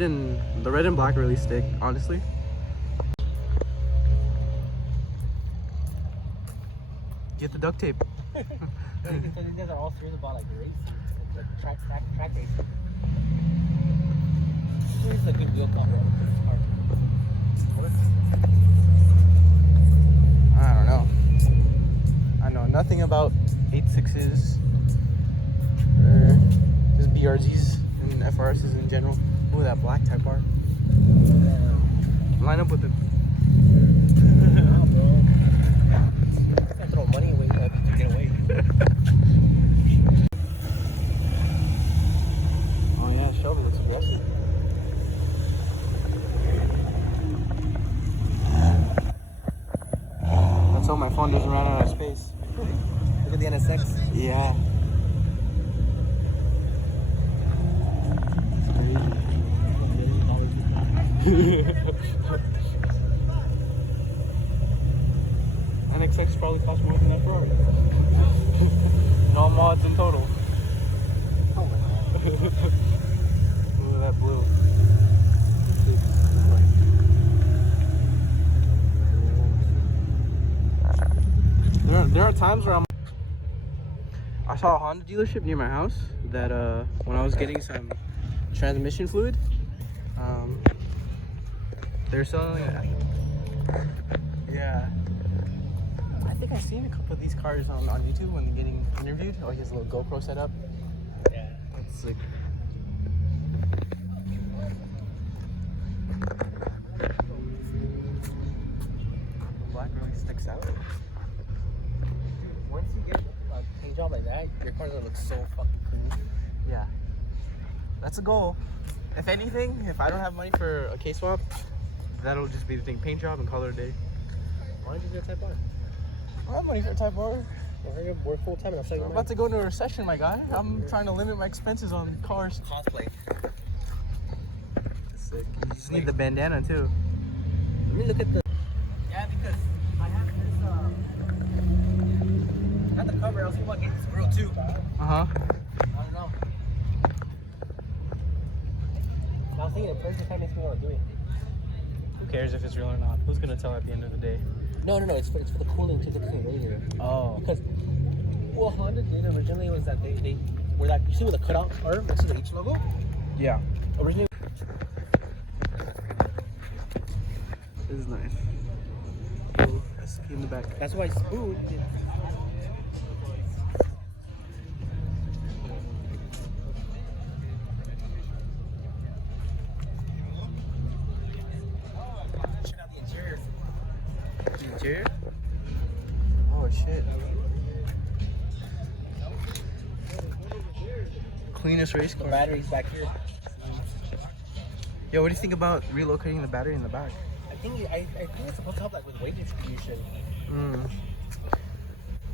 red and black really stick, honestly. Get the duct tape. These guys are all serious about like racing, like track racing. This is a good wheel combo. I don't know. I know nothing about 8.6s or just BRZs and FRSs in general. Oh, that black Type R. Line up with it. Nah, bro. I can't throw money away to get away. Oh yeah, Shelby looks aggressive. Let's hope my phone doesn't run out of space. Look at the NSX. Yeah. NXX probably costs more than that Ferrari. No mods in total. Oh my god. Look at that blue. There are times where I saw a Honda dealership near my house that when I was getting some transmission fluid, they're selling it. Yeah. I think I've seen a couple of these cars on YouTube when they're getting interviewed. Oh, he has a little GoPro set up. Yeah. That's sick. Black really sticks out. Once you get a paint job like that, your car's gonna look so fucking cool. Yeah. That's a goal. If anything, if I don't have money for a K-swap, that'll just be the thing. Paint job and color a day. Why don't you get a Type R? I don't have money for a Type R. We're gonna work full time and I'll show you I'm about to go into a recession, my guy. I'm trying to limit my expenses on cars. cosplay. Sick. You just need the bandana too. Let me look at the. Yeah, because I have this. Not the cover. I was thinking about getting this grill too. Uh-huh. I don't know. I was thinking the price kind of makes me want to do it. Who cares if it's real or not? Who's gonna tell at the end of the day? No. It's for the cooling to get the thing earlier. Oh. Because what Honda did originally was that they were like, you see where the cutout are next to the H logo? Yeah. Originally. This is nice. Oh, SP in the back. That's why Spoon did. Check out the interior. Interior? Oh shit. Cleanest race The car. battery's back here. Yo, what do you think about relocating the battery in the back? I think it's supposed to help like with weight distribution.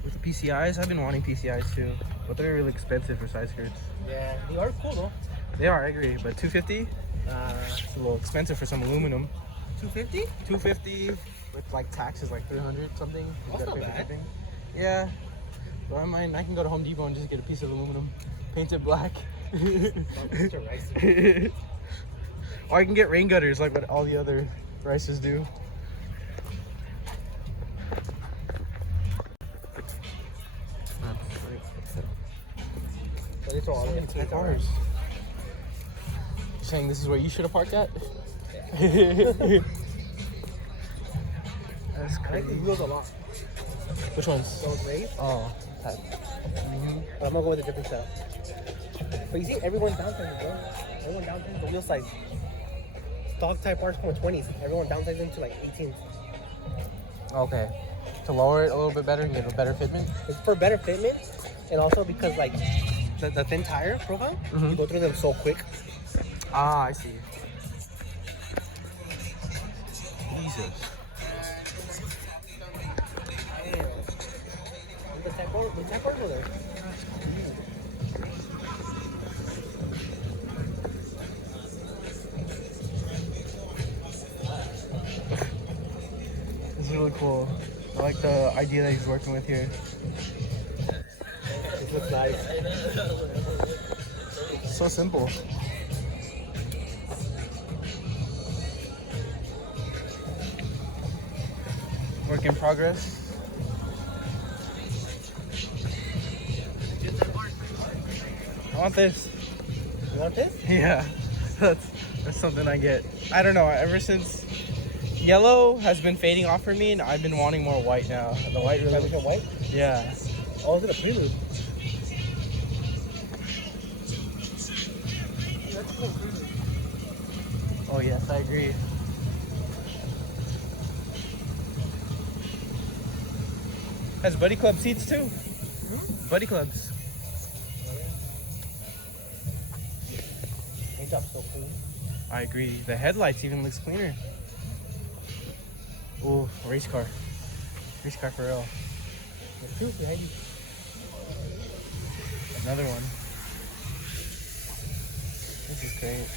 With PCIs, I've been wanting PCIs too, but they're really expensive for side skirts. Yeah, they are cool though. They are, I agree, but 250? It's a little expensive for some aluminum. 250? 250 with like taxes like 300 something. That's not bad. Shipping. Yeah, but I can go to Home Depot and just get a piece of aluminum, paint it black. Or I can get rain gutters like what all the other Rices do. These are all So many the cars. You're saying this is where you should have parked at? Yeah. That's I like crazy. the wheels a lot. Which ones? Those rays. Oh, that. But I'm gonna go with a different setup. But you see, everyone downsizes, bro. Everyone downsizes the wheel size. Stock Type R's come with 20s. Everyone downsizes them to like 18s. Okay. To lower it a little bit better and get a better fitment? It's for better fitment, and also because like the thin tire profile, you go through them so quick. Ah, I see. Jesus. Damn. The Type R's are there. This is really cool. I like the idea that he's working with here. It looks nice. So simple. Work in progress. I want this. You want this? Yeah, that's something I get. I don't know. Ever since yellow has been fading off for me, and I've been wanting more white now. The white really. Like white? Yeah. Oh, is it a prelude? Oh yes, I agree. Has Buddy Club seats too? Buddy Clubs. Paint job's so cool. I agree. The headlights even looks cleaner. Ooh, race car. Race car for real. It's two behind you. Another one. This is great.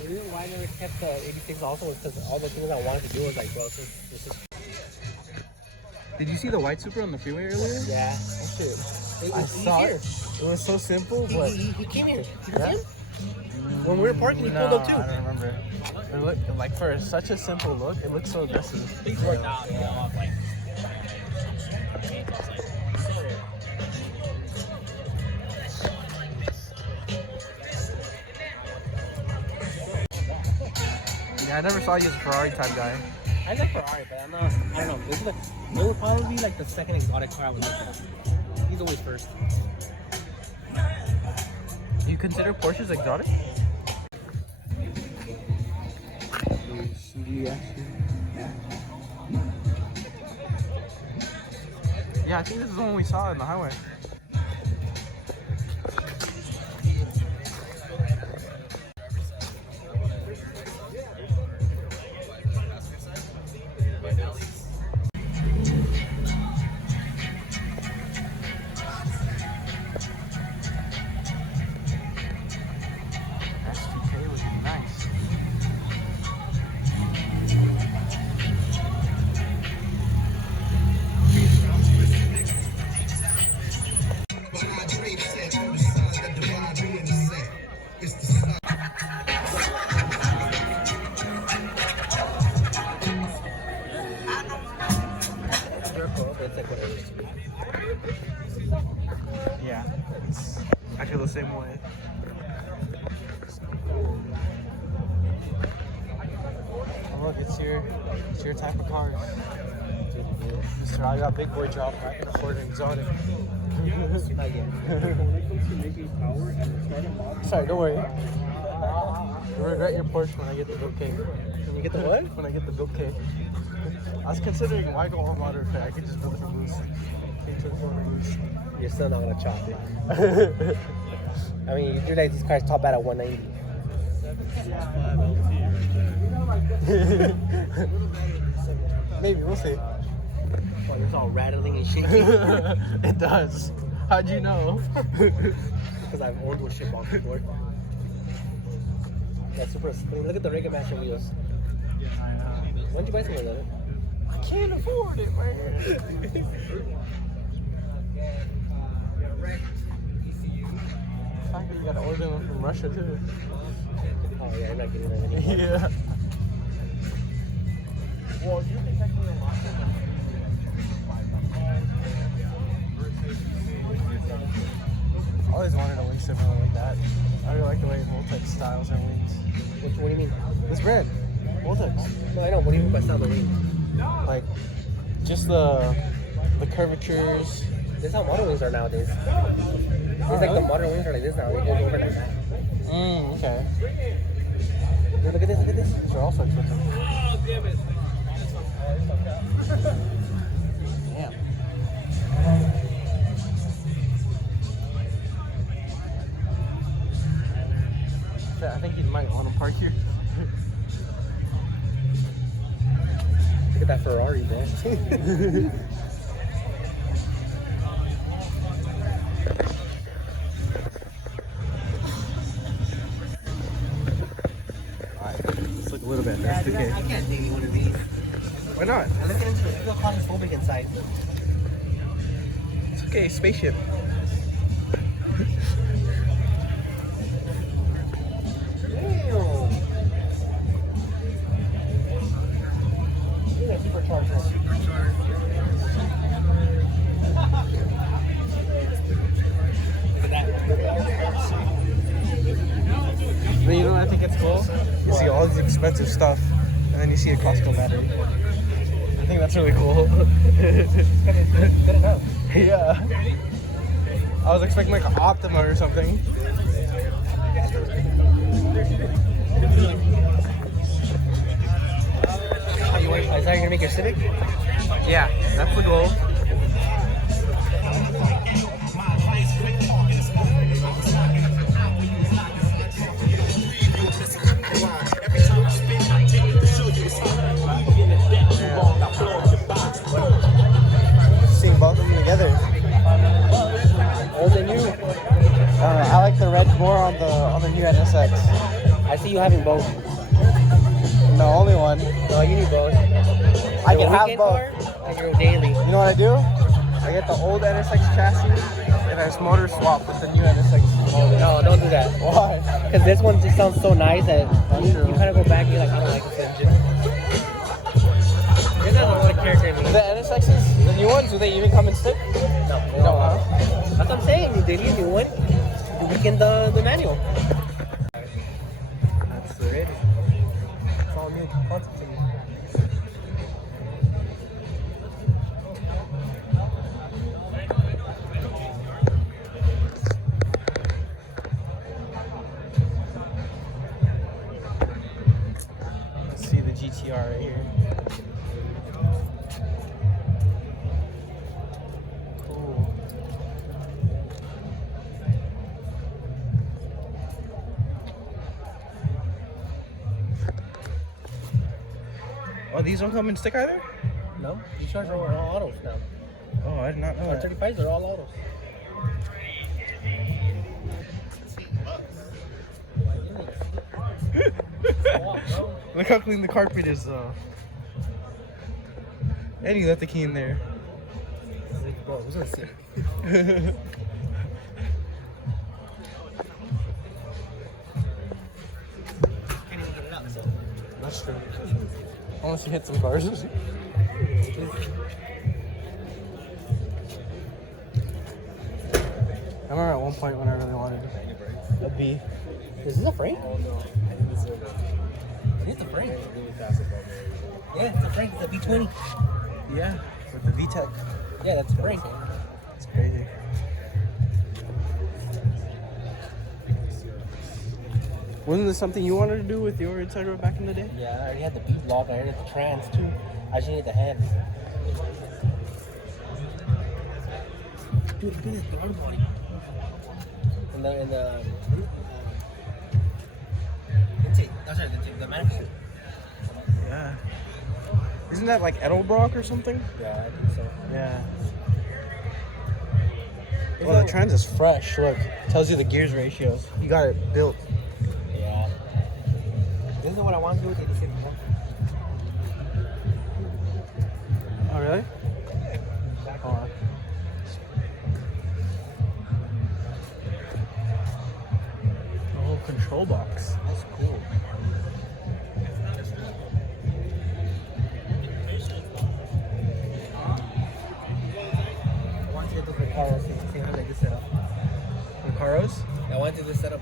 The reason why I never kept the 86 also was because all the things I wanted to do was like, bro, this is. Did you see the white Supra on the freeway earlier? Yeah. Oh shit. I He's saw here. it. It was so simple, but He came here. You Yeah? see him? When we were parking, he no, pulled up too. I don't remember. It looked like for such a simple look, it looks so aggressive. He's worked out. Yeah, I never saw you as a Ferrari type guy. I like Ferrari, but I'm not. I don't know. It's like, it would probably be like the second exotic car I would look at. He's always first. You consider Porsches exotic? Yeah, I think this is the one we saw in the highway. S2K would be nice. It's like what it used to be. Yeah, I feel the same way. Oh, look, it's your type of cars. Mister, I got big boy job. I can afford an exotic. Not yet. Sorry, don't worry. You'll regret your Porsche when I get the bouquet. When you get the what? When I get the bouquet. I was considering why go all modern fit. I could just build it from loose. Change to the corner loose. You're still not gonna chop it. I mean, you do like these cars top out at 190. Maybe, we'll see. Oh, it's all rattling and shaking. It does. How'd you know? Because I've owned one shit box before. That's super. Look at the Regular Master wheels. Why don't you buy some of that? I can't afford it, man. The fact that you gotta order them from Russia too. Oh yeah, I'm not getting that anymore. Yeah. Well, you can technically unlock it. I always wanted a wing similar like that. I really like the way Voltex styles their wings. What do you mean? This brand, Voltex. No, I know. What do you mean by style the wing? Like, just the curvatures. This is how modern wings are nowadays. It's like the modern wings are like this now. They go over like that. Okay. Hey, look at this. Look at this. These are also expensive. Oh, damn it. Damn. I think you might want to park here. Look at that Ferrari, bro. Let's look a little bit. Yeah, That's dude, okay. I can't dig one of these. Why not? I look into it. I feel claustrophobic inside. It's okay. Spaceship. Damn. I think it's cool? You see all these expensive stuff, and then you see a Costco battery. I think that's really cool. Good enough. Yeah. I was expecting like an Optima or something. Is that gonna make your Civic? Yeah, that's the goal. Seeing both of them together. Old and new. I like the red more on the new NSX. I see you having both. No, only one. No, you need both. I can have Weekend both. car and your daily. You know what I do? I get the old NSX chassis and I just motor swap with the new NSX. No, don't do that. Why? Because this one just sounds so nice that you true. kind of go back and you're like, I don't like this engine. It doesn't have a lot of character in me. The NSXs, the new ones, do they even come in stick? No, No, huh? That's what I'm saying. You daily, new one. You weekend the manual. That's it. It's all new concept to me. Let's see the GTR right here. Cool. Oh, these don't come in stick either? No, these cars are all autos now. Oh, I did not know that. 135s are all autos. Look how clean the carpet is, though. And you left the key in there. Bro, who's gonna sit? That's true. Unless you hit some cars. I remember at one point when I really wanted a B. Is this a Frank? Oh no, It's a Frank. really fast about me. Yeah, it's a Frank. It's a B20. Yeah, with the VTEC. Yeah, that's a Frank. It's crazy. Wasn't this something you wanted to do with your Integra back in the day? Yeah, I already had the B block. I already had the trans too. I just need the head. Dude, look at this guard body. And the intake. That's right, the manifest. Yeah. Isn't that like Edelbrock or something? Yeah, I think so. Yeah. Well, the trans is fresh. Look, tells you the gears ratios. You got it built. Yeah. This is what I want to do with the 86. Oh, really? Hold on. Oh, control box. That's cool. I want to get the Caros to see how they get set up. Recaros? I want to do this setup.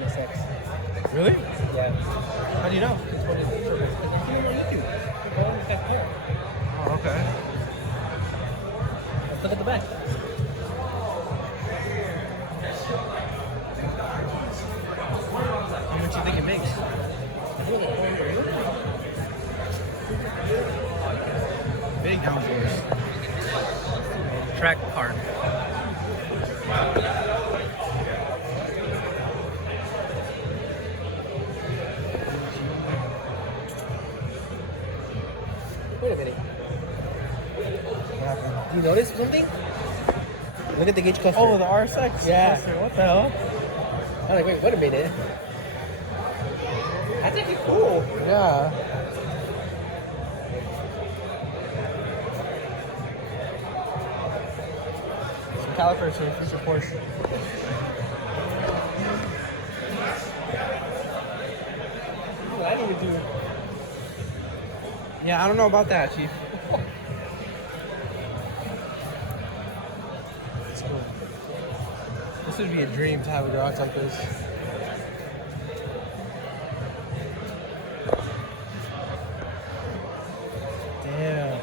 NSX. Really? Yeah. How do you know? It's what it is. It's on YouTube. Oh, look at that. Oh, okay. Let's look at the back. How much do you think it makes? Big downforce. Track card. Wait a minute. What happened? Do you notice something? Look at the gauge cluster. Oh, the RSX. Yeah. cluster. What the hell? I'm like, wait a minute. That's actually cool. Yeah. Some calipers for future Porsche. What I need to do. Yeah, I don't know about that, Chief. would be a dream to have a garage like this. Damn.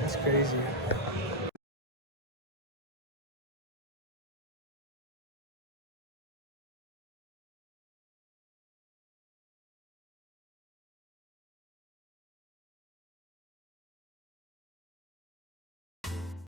That's crazy.